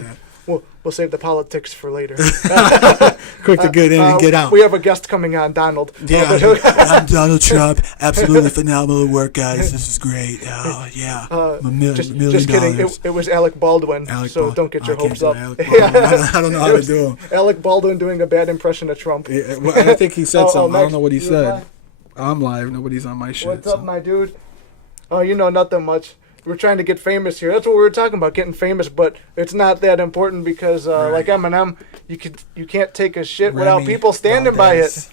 that. We'll save the politics for later. Quick to get in and get out. We have a guest coming on, Donald. Yeah, I'm Donald Trump. Absolutely phenomenal work, guys. This is great. Oh, yeah. Just kidding. It was Alec Baldwin, don't get your hopes up. I don't know how to do him. Alec Baldwin doing a bad impression of Trump. Yeah, well, I think he said something. I don't know what he said. Live? I'm live. Nobody's on my shit. What's up, my dude? Oh, you know nothing much. We're trying to get famous here. That's what we were talking about, getting famous. But it's not that important because, like Eminem, you can't take a shit without people standing by it.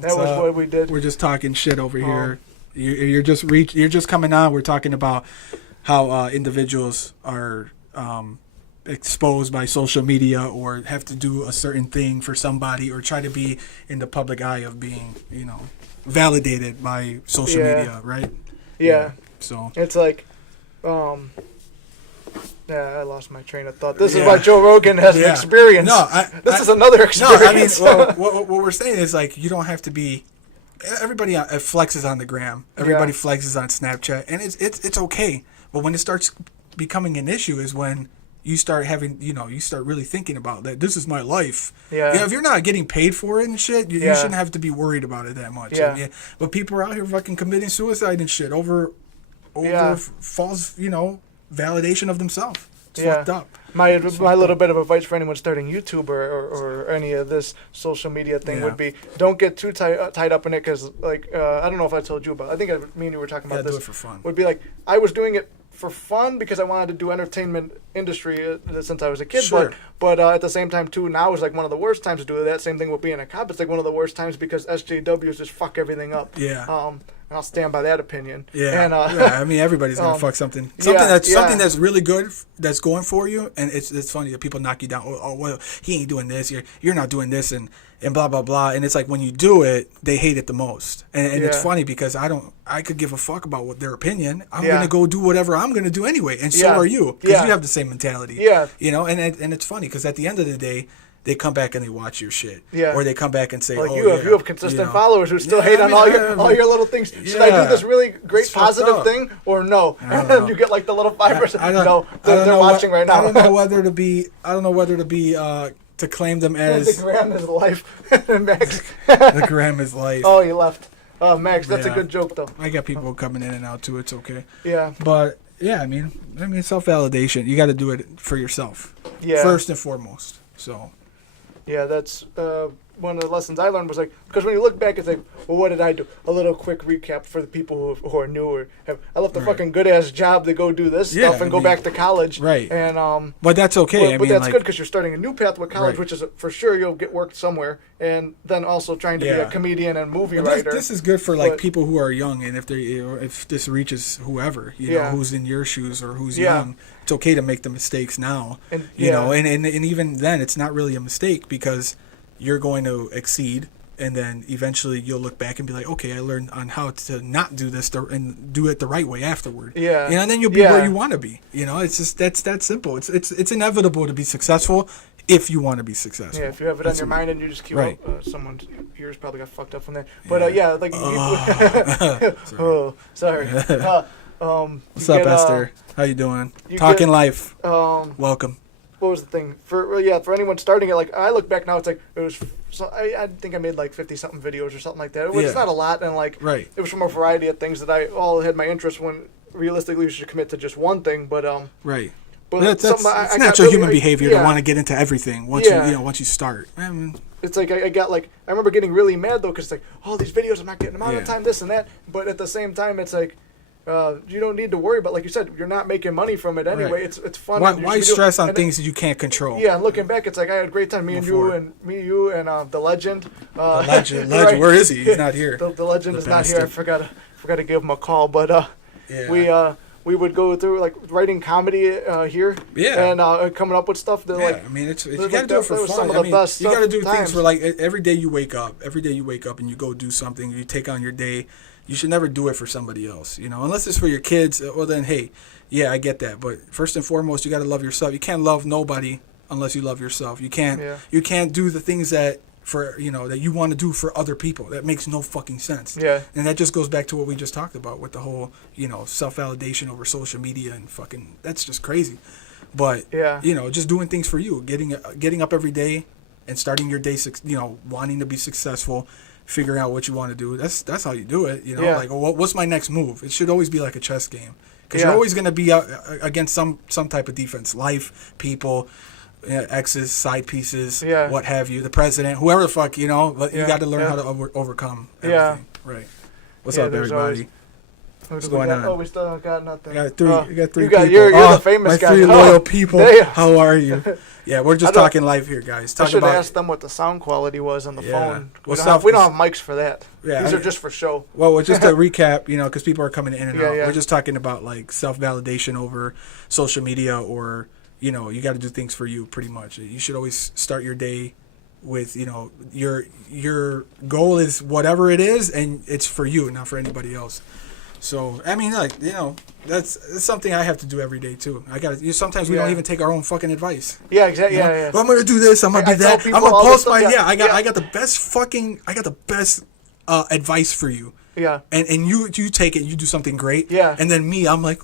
That was what we did. We're just talking shit over here. You're just coming on. We're talking about how individuals are exposed by social media or have to do a certain thing for somebody or try to be in the public eye of being, validated by social media, right? Yeah. So it's like. I lost my train of thought. This is why Joe Rogan has an experience. This is another experience. No, I mean, what we're saying is like you don't have to be. Everybody flexes on the gram. Everybody flexes on Snapchat, and it's okay. But when it starts becoming an issue, is when you start having, you start really thinking about that. This is my life. Yeah. If you're not getting paid for it and shit, you shouldn't have to be worried about it that much. Yeah. But people are out here fucking committing suicide and shit over false, validation of themselves. It's fucked up. My little bit of advice for anyone starting YouTube or any of this social media thing would be don't get too tied up in it because, like, I don't know if I told you about it. I think me and you were talking about this. Do it for fun. Would be like, I was doing it for fun because I wanted to do entertainment industry since I was a kid. Sure. But at the same time, too, now is like one of the worst times to do that. Same thing with being a cop. It's like one of the worst times because SJWs just fuck everything up. Yeah. And I'll stand by that opinion. Yeah. And, I mean, everybody's gonna fuck something. Something that's really good, that's going for you, and it's funny that people knock you down. Oh, well, he ain't doing this. You're not doing this, and blah blah blah. And it's like when you do it, they hate it the most. And it's funny because I could give a fuck about their opinion. I'm gonna go do whatever I'm gonna do anyway, and so are you, because you have the same mentality. Yeah. And it's funny because at the end of the day, they come back and they watch your shit. Yeah. Or they come back and say, like you have consistent followers who still hate on all your little things. Should I do this really great positive thing or no? And then you get like the little 5%. No, they're watching right now. I don't know whether to be to claim them as the gram is life. Max. The gram is life. Oh, you left. Max, that's a good joke though. I got people coming in and out too. It's okay. Yeah. But I mean self-validation. You got to do it for yourself. Yeah. First and foremost. So. Yeah, that's one of the lessons I learned was like, because when you look back, it's like, well, what did I do? A little quick recap for the people who are new or I left a fucking good ass job to go do this stuff and go back to college. Right. And but that's okay. But that's good because you're starting a new path with college, which is for sure you'll get work somewhere, and then also trying to be a comedian and movie writer. This is good for like people who are young, and if this reaches whoever who's in your shoes or who's young. It's okay to make the mistakes now, and even then, it's not really a mistake because you're going to exceed, and then eventually you'll look back and be like, okay, I learned on how to not do this and do it the right way afterward. Yeah, and then you'll be where you want to be. It's just that's that simple. It's inevitable to be successful if you want to be successful. Yeah, if you have it on your mind and you just keep someone's ears probably got fucked up from that. But sorry. What's up, Esther? How you doing? Talking life. Welcome. What was the thing for anyone starting it? Like I look back now, it's like it was. I think I made like 50 something videos or something like that. It's not a lot, and like it was from a variety of things that I all had my interest. When realistically, you should commit to just one thing. But But that's natural human behavior to want to get into everything once you start. It's like I remember getting really mad though because it's like all these videos I'm not getting them on the time, this and that. But at the same time, it's like. You don't need to worry about, like you said, you're not making money from it anyway. It's fun. Why stress on things that you can't control? Yeah, and looking back, it's like I had a great time. Me, you, and the legend. The legend. Where is he? He's not here. The legend is not here. I forgot to give him a call, but we would go through like writing comedy here. Yeah. And coming up with stuff that I mean, you gotta do it for fun. Some of the best you gotta do things for like every day you wake up and you go do something. You take on your day. You should never do it for somebody else, unless it's for your kids. Well, then, hey, yeah, I get that. But first and foremost, you got to love yourself. You can't love nobody unless you love yourself. You can't do the things that that you want to do for other people. That makes no fucking sense. Yeah. And that just goes back to what we just talked about with the whole, self-validation over social media and fucking, that's just crazy. But just doing things for you, getting up every day and starting your day, wanting to be successful, figuring out what you want to do. That's how you do it. Like, what's my next move? It should always be like a chess game, because you're always going to be against some type of defense, life, people, exes, side pieces, what have you, the president, whoever the fuck, but you got to learn how to overcome everything. Right. What's up, everybody? What's going on? Oh, we still got nothing. You got three people. You're the famous guy. My 3 loyal people. How are you? Yeah, we're just talking live here, guys. I should have asked them what the sound quality was on the phone. We don't have mics for that. Yeah, these are just for show. Well, just to recap, because people are coming in and out. We're just talking about like self-validation over social media, or you got to do things for you. Pretty much, you should always start your day with your goal is whatever it is, and it's for you, not for anybody else. So, I mean, like, that's something I have to do every day, too. Sometimes we don't even take our own fucking advice. Yeah, exactly. Well, I'm going to do this. I'm going to do that. I'm going to post my, I got the best advice for you. Yeah. And you take it, you do something great. Yeah. And then me, I'm like,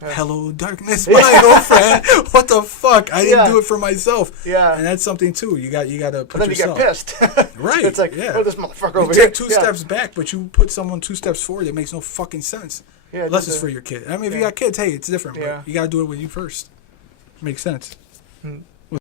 hello, darkness, my old friend. What the fuck? I didn't do it for myself. Yeah. And that's something, too. You got to put then yourself. you get pissed. Right. It's like, this motherfucker over here. You take here. 2 steps back, but you put someone 2 steps forward. It makes no fucking sense. Yeah, unless it's for your kid. I mean, if you got kids, hey, it's different. But you got to do it with you first. Makes sense.